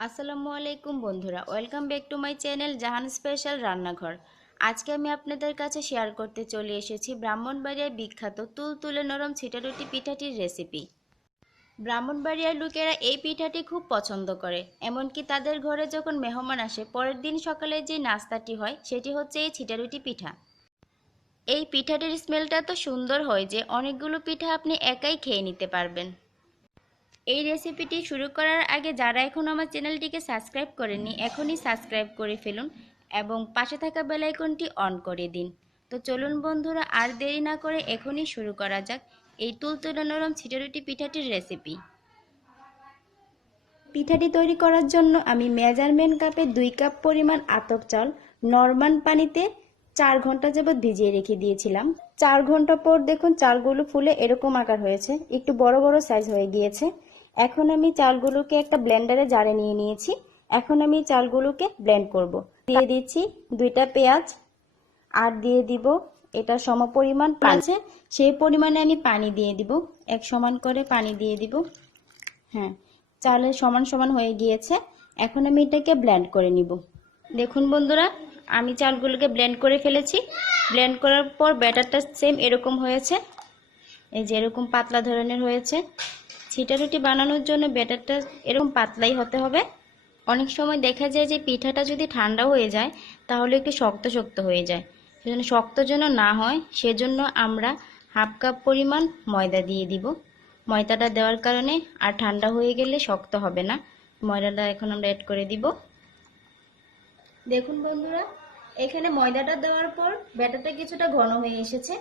আসসালামু আলাইকুম বন্ধুরা, welcome back to my channel Jahan special রান্নাঘর। আজকে আমি আপনাদের কাছে শেয়ার করতে চলে এসেছি ব্রাহ্মণবাড়িয়ার বিখ্যাত তুলতুলে নরম ছিটা রুটি পিঠাটির রেসিপি। ব্রাহ্মণবাড়িয়ার লোকেরা এই পিঠাটি খুব পছন্দ করে, এমনকি তাদের ঘরে যখন মেহমান আসে পরের দিন সকালে যে নাস্তাটি হয় সেটি হচ্ছে এই ছিটা রুটি পিঠা। এই পিঠাটির স্মেলটা তো সুন্দর হয় যে অনেকগুলো পিঠা আপনি একাই খেয়ে নিতে পারবেন। এই রেসিপিটি শুরু করার আগে যারা এখনও আমার চ্যানেলটিকে সাবস্ক্রাইব করেননি এখনই সাবস্ক্রাইব করে ফেলুন এবং পাশে থাকা বেল আইকনটি অন করে দিন। তো চলুন বন্ধুরা, আর দেরি না করে এখনই শুরু করা যাক এই তুলতুলে নরম ছিটারুটি পিঠাটির রেসিপি। পিঠাটি তৈরি করার জন্য আমি মেজারমেন্ট কাপে 2 কাপ পরিমাণ আতপ চাল নরমাল পানিতে 4 ঘন্টা যাবৎ ভিজিয়ে রেখে দিয়েছিলাম। 4 ঘন্টা পর দেখুন চালগুলো ফুলে এরকম আকার হয়েছে, একটু বড় বড় সাইজ হয়ে গিয়েছে। এখন আমি চালগুলোকে একটা ব্লেন্ডারে জারে নিয়ে নিয়েছি। এখন আমি চালগুলোকে ব্লেন্ড করব। দিয়ে দিচ্ছি 2টা পেঁয়াজ, আর দিয়ে দিব এটা সমপরিমাণ পানি আছে, সেই পরিমাণে আমি পানি দিয়ে দিব। এক সমান করে পানি দিয়ে দিব। হ্যাঁ, চালের সমান সমান হয়ে গিয়েছে। এখন আমি এটাকে ব্লেন্ড করে নিব। দেখুন বন্ধুরা, আমি চালগুলোকে ব্লেন্ড করে ফেলেছি। ব্লেন্ড করার পর ব্যাটারটা সেম এরকম হয়েছে, এই যে এরকম পাতলা ধরনের হয়েছে। ছিটা রুটি বানানোর জন্য ব্যাটারটা এরকম পাতলাই হতে হবে। অনেক সময় দেখা যায় যে পিঠাটা যদি ঠান্ডা হয়ে যায় তাহলে একটু শক্ত শক্ত হয়ে যায়। সেজন্য শক্ত যেন না হয় সেজন্য আমরা হাফ কাপ পরিমাণ ময়দা দিয়ে দিব। ময়দাটা দেওয়ার কারণে আর ঠান্ডা হয়ে গেলে শক্ত হবে না। ময়দাটা এখন আমরা অ্যাড করে দিব। দেখুন বন্ধুরা, এখানে ময়দাটা দেওয়ার পর ব্যাটারটা কিছুটা ঘন হয়ে এসেছে।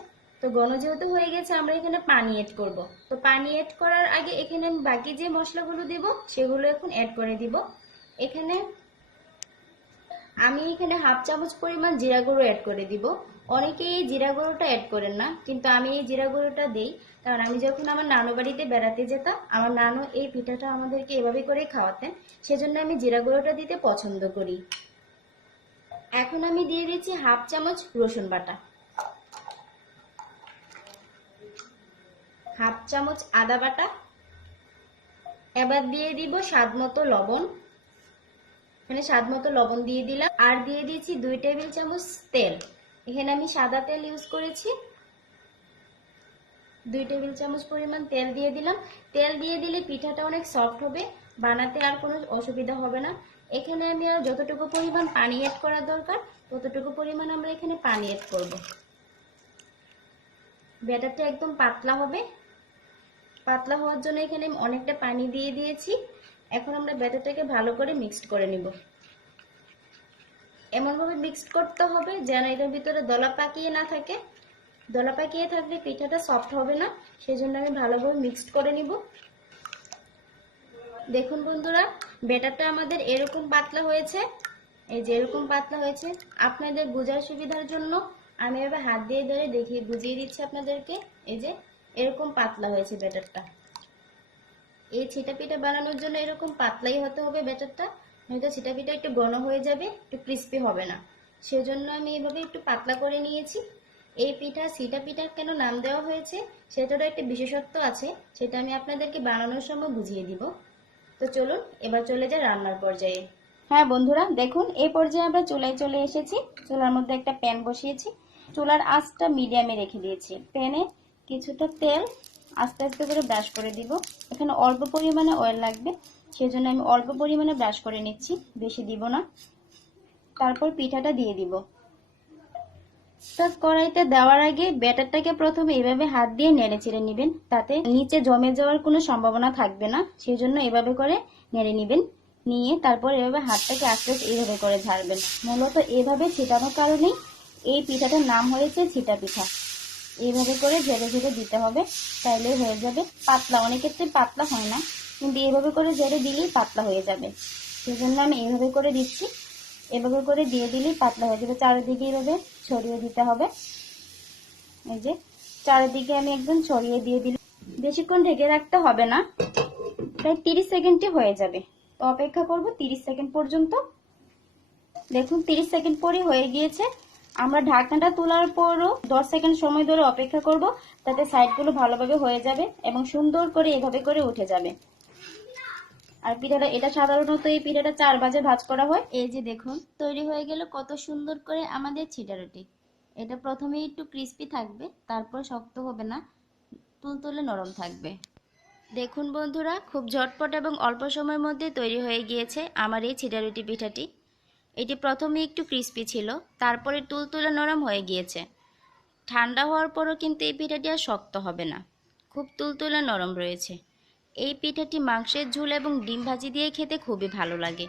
তো ঘন যেহেতু হয়ে গেছে আমরা এখানে পানি অ্যাড করব। তো পানি অ্যাড করার আগে এখানে আমি বাকি যে মশলাগুলো দিব সেগুলো এখন অ্যাড করে দিব। এখানে আমি হাফ চামচ পরিমাণ জিরা গুঁড়ো অ্যাড করে দিব। অনেকেই এই জিরা গুঁড়োটা অ্যাড করেন না, কিন্তু আমি এই জিরা গুঁড়োটা দেই। কারণ আমি যখন আমার নানু বাড়িতে বেড়াতে যেতাম আমার নানু এই পিঠাটা আমাদেরকে এভাবে করেই খাওয়াতেন, সেজন্য আমি জিরা গুঁড়োটা দিতে পছন্দ করি। এখন আমি দিয়ে দিচ্ছি হাফ চামচ রসুন বাটা, হাফ চামচ আদা বাটা। এবার দিয়ে দিব স্বাদ মতো লবণ। এখানে স্বাদ মতো লবণ দিয়ে দিলাম। আর দিয়ে দিয়েছি 2 টেবিল চামচ তেল। এখানে আমি সাদা তেল ইউজ করেছি। 2 টেবিল চামচ পরিমাণ তেল দিয়ে দিলাম। তেল দিয়ে দিলে পিঠাটা অনেক সফট হবে, বানাতে আর কোনো অসুবিধা হবে না। এখানে আমি আর যতটুকু পরিমাণ পানি অ্যাড করা দরকার ততটুকু পরিমাণ আমরা এখানে পানি অ্যাড করব। ব্যাটারটা একদম পাতলা হবে। পাতলা হওয়ার জন্য এখানে আমি অনেকটা পানি দিয়ে দিয়েছি। এখন আমরা ব্যাটারটাকে ভালো করে মিক্সড করে নিব। এমনভাবে মিক্সড করতে হবে যেন এটার ভিতরে দলা পাকিয়ে না থাকে। দলা পাকিয়ে থাকলে পিঠাটা সফট হবে না, সেজন্য আমি ভালোভাবে মিক্সড করে নিব। দেখুন বন্ধুরা, ব্যাটারটা আমাদের এরকম পাতলা হয়েছে। এই যে এরকম পাতলা হয়েছে। আপনাদের বোঝার সুবিধার জন্য আমি এবার হাত দিয়ে ধরে দেখিয়ে বুঝিয়ে দিচ্ছি আপনাদেরকে। এই যে এরকম পাতলা হয়েছে ব্যাটারটা। এই ছিটা পিঠা বানানোর জন্য এরকম পাতলাই হতে হবে ব্যাটারটা, নয়তো ছিটা পিঠা একটু ঘন হয়ে যাবে, একটু ক্রিস্পি হবে না। সেজন্য আমি এইভাবে একটু পাতলা করে নিয়েছি। এই পিঠা ছিটা পিঠা কেন নাম দেওয়া হয়েছে সেটারও একটা বিশেষত্ব আছে, সেটা আমি আপনাদেরকে বানানোর সময় বুঝিয়ে দিব। তো চলুন এবার চলে যাই রান্নার পর্যায়ে। হ্যাঁ বন্ধুরা, দেখুন এই পর্যায়ে আমরা চুলায় চলে এসেছি। চুলার মধ্যে একটা প্যান বসিয়েছি। চুলার আঁচটা মিডিয়ামে রেখে দিয়েছি। প্যানে কিছুটা তেল আস্তে আস্তে করে ব্রাশ করে দিব। এখানে অল্প পরিমাণে অয়েল লাগবে, সেজন্য আমি অল্প পরিমাণে ব্রাশ করে নিচ্ছি, বেশি দিব না। তারপর পিঠাটা দিয়ে দিব। কড়াইতে দেওয়ার আগে ব্যাটারটাকে প্রথমে এভাবে হাত দিয়ে নেড়ে চেড়ে নেবেন, তাতে নিচে জমে যাওয়ার কোনো সম্ভাবনা থাকবে না। সেই জন্য এভাবে করে নেড়ে নেবেন। নিয়ে তারপর এভাবে হাতটাকে আস্তে আস্তে এইভাবে করে ঝাড়বেন। মূলত এভাবে ছিটানোর কারণেই এই পিঠাটার নাম হয়েছে ছিটা পিঠা। এইভাবে করে ঝেড়ে ঝেড়ে দিতে হবে, তাইলে হয়ে যাবে পাতলা। অনেক ক্ষেত্রে পাতলা হয় না, কিন্তু এইভাবে করে ঝেড়ে দিলেই পাতলা হয়ে যাবে। সেই জন্য আমি এইভাবে করে দিচ্ছি। এভাবে করে দিয়ে দিলেই পাতলা হয়ে যাবে। চারিদিকে এইভাবে ছড়িয়ে দিতে হবে। এই যে চারিদিকে আমি একদম ছড়িয়ে দিয়ে দিলাম। বেশিক্ষণ ঢেকে রাখতে হবে না, প্রায় 30 সেকেন্ডে হয়ে যাবে। তো অপেক্ষা করব 30 সেকেন্ড পর্যন্ত। দেখুন 30 সেকেন্ড পরে হয়ে গিয়েছে। আমরা ঢাকনাটা তোলার পরও 10 সেকেন্ড সময় ধরে অপেক্ষা করব, তাতে সাইডগুলো ভালোভাবে হয়ে যাবে এবং সুন্দর করে এভাবে করে উঠে যাবে। আর পিঠাটা এটা সাধারণত এই পিঠাটা 4 ভাজে ভাজ করা হয়। এই যে দেখুন তৈরি হয়ে গেল কত সুন্দর করে আমাদের ছিটা রুটি। এটা প্রথমে একটু ক্রিস্পি থাকবে, তারপর শক্ত হবে না, তুলতুলে নরম থাকবে। দেখুন বন্ধুরা, খুব ঝটপট এবং অল্প সময়ের মধ্যে তৈরি হয়ে গিয়েছে আমার এই ছিটা রুটি পিঠাটি। এটি প্রথমে একটু ক্রিস্পি ছিল, তারপরে তুলতুলে নরম হয়ে গিয়েছে। ঠান্ডা হওয়ার পরও কিন্তু এই পিঠাটি আর শক্ত হবে না, খুব তুলতুলে নরম রয়েছে। এই পিঠাটি মাংসের ঝোল এবং ডিম ভাজি দিয়ে খেতে খুবই ভালো লাগে।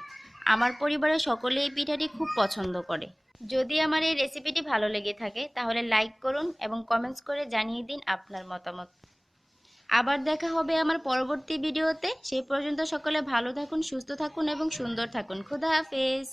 আমার পরিবারের সকলে এই পিঠাটি খুব পছন্দ করে। যদি আমার এই রেসিপিটি ভালো লেগে থাকে তাহলে লাইক করুন এবং কমেন্টস করে জানিয়ে দিন আপনার মতামত। আবার দেখা হবে আমার পরবর্তী ভিডিওতে। সেই পর্যন্ত সকলে ভালো থাকুন, সুস্থ থাকুন এবং সুন্দর থাকুন। খোদা হাফেজ।